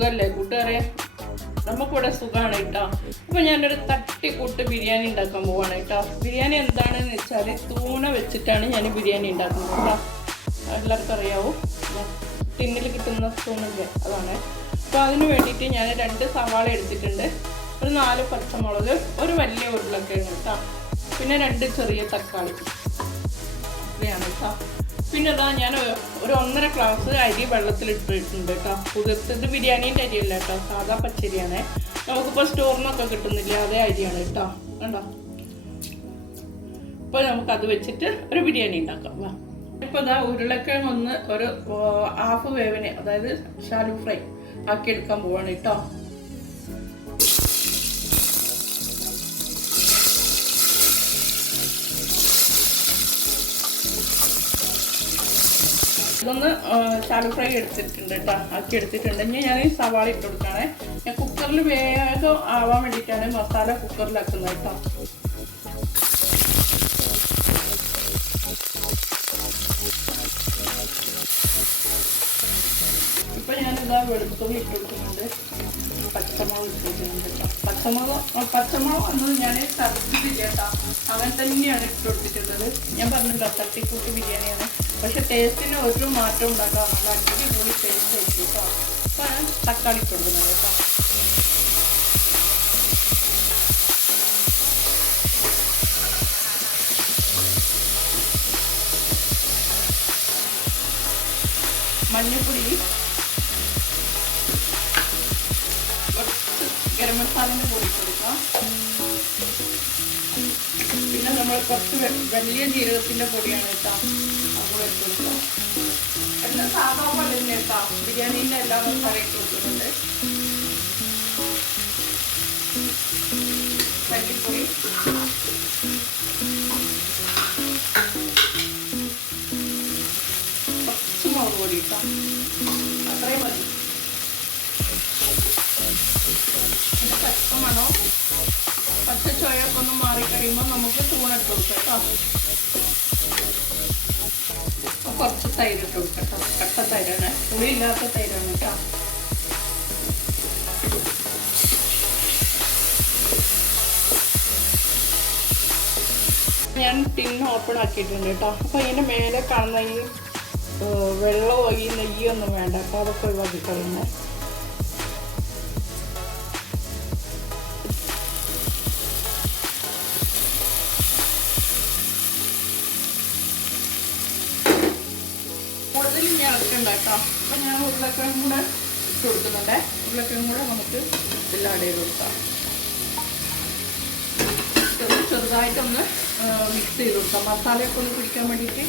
സുഖമല്ലേ കൂട്ടുകാരെ? നമുക്കിവിടെ സുഖമാണ് കേട്ടോ. അപ്പോൾ ഞാനൊരു തട്ടിക്കൂട്ട് ബിരിയാണി ഉണ്ടാക്കാൻ പോവാണ് കേട്ടോ. ബിരിയാണി എന്താണെന്ന് വെച്ചാൽ തൂണ വെച്ചിട്ടാണ് ഞാൻ ബിരിയാണി ഉണ്ടാക്കുന്നത് കേട്ടോ. എല്ലാവർക്കും അറിയാവൂ, ടിന്നിൽ കിട്ടുന്ന തൂണില്ലേ, അതാണ്. അപ്പോൾ അതിന് വേണ്ടിയിട്ട് ഞാൻ 2 സവാള എടുത്തിട്ടുണ്ട്, ഒരു 4 പച്ചമുളക്, ഒരു വലിയ ഉരുളക്കിഴങ്ങ് കേട്ടോ, പിന്നെ 2 ചെറിയ തക്കാളി ഇത്രയാണ് കേട്ടോ. പിന്നെ അതാ ഞാൻ ഒരു 1.5 ഗ്ലാസ് അരി വെള്ളത്തിലിട്ടിട്ടുണ്ട് കേട്ടോ. കുതിർത്തത് ബിരിയാണീൻ്റെ അരിയല്ല കേട്ടോ, സാധാ പച്ചരിയാണ്. നമുക്കിപ്പോൾ സ്റ്റോറിനൊക്കെ കിട്ടുന്നില്ല, അതേ അരിയാണ് കേട്ടോ. കണ്ടോ? ഇപ്പോൾ നമുക്കത് വെച്ചിട്ട് ഒരു ബിരിയാണി ഉണ്ടാക്കാം. വാ. ഇപ്പോൾ ഇതാ ഉരുളക്കിഴങ്ങ് ഒരു ഹാഫ് വേവിന്, അതായത് ഷാലോ ഫ്രൈ ആക്കി എടുക്കാൻ പോവാണ് കേട്ടോ. ഇതൊന്ന് ഷാലോ ഫ്രൈ എടുത്തിട്ടുണ്ട് കേട്ടോ, ആക്കി എടുത്തിട്ടുണ്ട്. ഞാൻ ഈ സവാള ഇട്ട് കൊടുക്കുകയാണേ. ഞാൻ കുക്കറിൽ വേഗം ആവാൻ വേണ്ടിയിട്ടാണ് മസാല കുക്കറിലാക്കുന്നത് കേട്ടോ. ഇപ്പം ഞാനിതാ വെളുത്തുള്ളി ഇട്ട് കൊടുക്കുന്നുണ്ട്, പച്ചമുളക് ഇട്ട് കൊടുക്കുന്നുണ്ട് കേട്ടോ. പച്ചമുളക് വന്നത് ഞാൻ തട്ടിക്കില്ല കേട്ടോ, അങ്ങനെ തന്നെയാണ് ഇട്ട് കൊടുത്തിട്ടുള്ളത്. ഞാൻ പറഞ്ഞിട്ടോ തട്ടിക്കൂട്ടി ബിരിയാണിയാണ്, പക്ഷെ ടേസ്റ്റിന് ഒരു മാറ്റം ഉണ്ടാക്കാം. നല്ല അടിപൊളി ടേസ്റ്റ് ആയിരിക്കും കേട്ടോ. അപ്പോൾ ഞാൻ തക്കാളി ഇട്ട് കൊടുക്കുന്നത് കേട്ടോ. മഞ്ഞൾപ്പൊടി, ഗരം മസാലൻ്റെ പൊടി ഇട്ട് കൊടുക്കാം. പിന്നെ നമ്മൾ കുറച്ച് വലിയ ജീരകത്തിൻ്റെ പൊടിയാണ് കേട്ടോ, അത് ഇട്ട് കൊടുക്കാം. എല്ലാം സാധാ പോലെ തന്നെ കേട്ടോ, ബിരിയാണീൻ്റെ എല്ലാ മസാല ഇട്ട് കൊടുക്കുന്നുണ്ട്. മല്ലിപ്പൊടി, കുറച്ച് മുളക് പൊടി കേട്ടോ, അത്രയും മതി. പച്ചമണോ പച്ച ചോയൊക്കെ ഒന്ന് മാറിക്കഴിയുമ്പോൾ നമുക്ക് തൂണിട്ട് കൊടുക്കാം കേട്ടോ. കുറച്ച് തൈര് ഇട്ട് കൊടുക്കാം കേട്ടോ, കട്ട തൈരാണ്, പുളിയില്ലാത്ത തൈരാണ് കേട്ടോ. ഞാൻ ടിൻ ഓപ്പൺ ആക്കിയിട്ടുണ്ട് കേട്ടോ. അപ്പോൾ ഇതിൻ്റെ മേലെ കാണുന്ന ഈ വെള്ളമോ ഈ നെയ്യൊന്നും വേണ്ട, അപ്പോൾ അതൊക്കെ ഒഴിവാക്കി കളയുന്നത്. കൂടുതൽ ഇനി ഇളക്കണ്ട കേട്ടോ. അപ്പം ഞാൻ ഉരുളക്കിഴങ്ങ് കൂടെ ഇട്ട് കൊടുക്കുന്നുണ്ട്. ഉരുളക്കിഴങ്ങ് കൂടെ നമുക്ക് ഇതിൽ ആഡ് ചെയ്ത് കൊടുക്കാം. ചെറുതായിട്ടൊന്ന് മിക്സ് ചെയ്ത് കൊടുക്കാം, മസാലയൊക്കെ ഒന്ന് പിടിക്കാൻ വേണ്ടിയിട്ട്.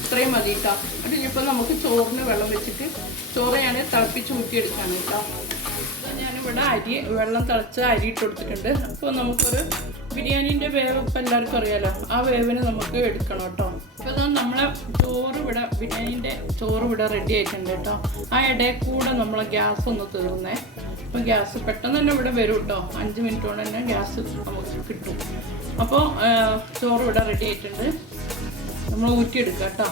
ഇത്രയും മതി കേട്ടോ. എന്നിട്ട് ഇനിയിപ്പോൾ നമുക്ക് ചോറിന് വെള്ളം വെച്ചിട്ട് ചോറ് ഞാൻ തിളപ്പിച്ച് ഊറ്റിയെടുക്കാണ് കേട്ടോ. ഞാനിവിടെ വെള്ളം തിളച്ച് അരി ഇട്ട് കൊടുത്തിട്ടുണ്ട്. അപ്പോൾ നമുക്കൊരു ബിരിയാണീൻ്റെ വേവ് ഇപ്പം എല്ലാവർക്കും അറിയാമല്ലോ, ആ വേവിന് നമുക്ക് എടുക്കണം കേട്ടോ. അപ്പോൾ ഇതാ നമ്മളെ ബിരിയാണീൻ്റെ ചോറ് ഇവിടെ റെഡി ആയിട്ടുണ്ട് കേട്ടോ. ആ ഇടയിൽ കൂടെ നമ്മളെ ഗ്യാസ് ഒന്ന് തീർന്നേ. അപ്പോൾ ഗ്യാസ് പെട്ടെന്ന് തന്നെ ഇവിടെ വരും കേട്ടോ, 5 മിനിറ്റ് കൊണ്ട് തന്നെ ഗ്യാസ് നമുക്ക് കിട്ടും. അപ്പോൾ ചോറ് ഇവിടെ റെഡി ആയിട്ടുണ്ട്, നമ്മൾ ഊറ്റിയെടുക്കുക കേട്ടോ.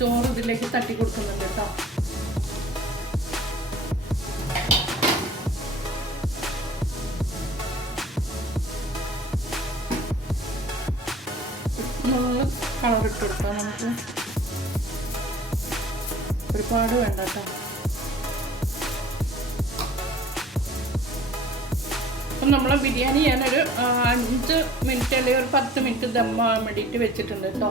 ചോറ് ഇതിലേക്ക് തട്ടി കൊടുക്കുന്നുണ്ട് കേട്ടോ. കളർ ഇട്ട് കൊടുക്കാം നമുക്ക്, ഒരുപാട് വേണ്ട കേട്ടോ. അപ്പം നമ്മളെ ബിരിയാണി ഞാനൊരു 5 മിനിറ്റ് അല്ലെങ്കിൽ ഒരു 10 മിനിറ്റ് ദമ്മാകാൻ വേണ്ടിയിട്ട് വെച്ചിട്ടുണ്ട് കേട്ടോ.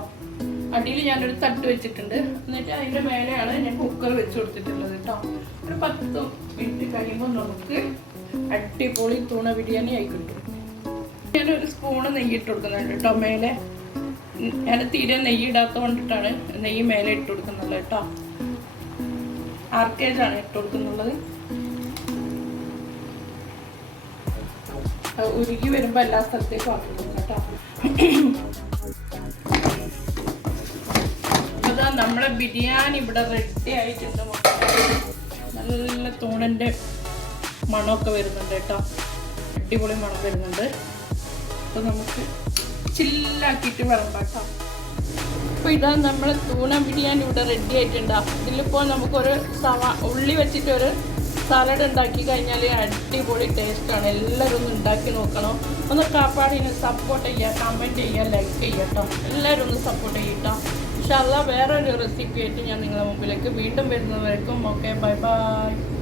അടിയിൽ ഞാനൊരു തട്ട് വെച്ചിട്ടുണ്ട്, എന്നിട്ട് അതിൻ്റെ മേലെയാണ് ഞാൻ കുക്കർ വെച്ച് കൊടുത്തിട്ടുള്ളത് കേട്ടോ. ഒരു 10 മിനിറ്റ് കഴിയുമ്പോൾ നമുക്ക് അടിപൊളി തൂണ ബിരിയാണി ആയി കിട്ടും. ഞാനൊരു സ്പൂണ് നെയ്യ് ഇട്ട് കൊടുക്കുന്നുണ്ട് കേട്ടോ മേലെ. ഞാൻ തീരെ നെയ്യ് ഇടാത്ത കൊണ്ടിട്ടാണ് നെയ്യ് മേലെ ഇട്ട് കൊടുക്കുന്നുള്ളത് കേട്ടോ. ആർക്കേജാണ് ഇട്ട് കൊടുക്കുന്നുള്ളത്. ഉരുകി വരുമ്പോൾ എല്ലാ സ്ഥലത്തേക്കും ആക്കി കൊടുക്കാം കേട്ടോ. അതാ നമ്മുടെ ബിരിയാണി ഇവിടെ റെഡി ആയിട്ടുണ്ട്. നല്ല തൂണിൻ്റെ മണമൊക്കെ വരുന്നുണ്ട് കേട്ടോ, അടിപൊളി മണം വരുന്നുണ്ട്. അപ്പോൾ നമുക്ക് ചില്ലാക്കിയിട്ട് വിളമ്പാം കേട്ടോ. അപ്പോൾ ഇതാ നമ്മൾ തൂണ ബിരിയാണി ഇവിടെ റെഡി ആയിട്ടുണ്ടാകും. ഇതിലിപ്പോൾ നമുക്കൊരു ഉള്ളി വെച്ചിട്ടൊരു സാലഡ് ഉണ്ടാക്കി കഴിഞ്ഞാൽ അടിപൊളി ടേസ്റ്റാണ്. എല്ലാവരും ഒന്ന് ഉണ്ടാക്കി നോക്കണം. ഒന്ന് കാപ്പാടിനെ സപ്പോർട്ട് ചെയ്യുക, കമൻറ്റ് ചെയ്യുക, ലൈക്ക് ചെയ്യുക കേട്ടോ. എല്ലാവരും ഒന്ന് സപ്പോർട്ട് ചെയ്യട്ടോ. ഇൻഷാ അല്ലാഹ് വേറൊരു റെസിപ്പി ആയിട്ട് ഞാൻ നിങ്ങളുടെ മുമ്പിലേക്ക് വീണ്ടും വരുന്നവരേക്കും ഓക്കെ ബൈ ബൈ.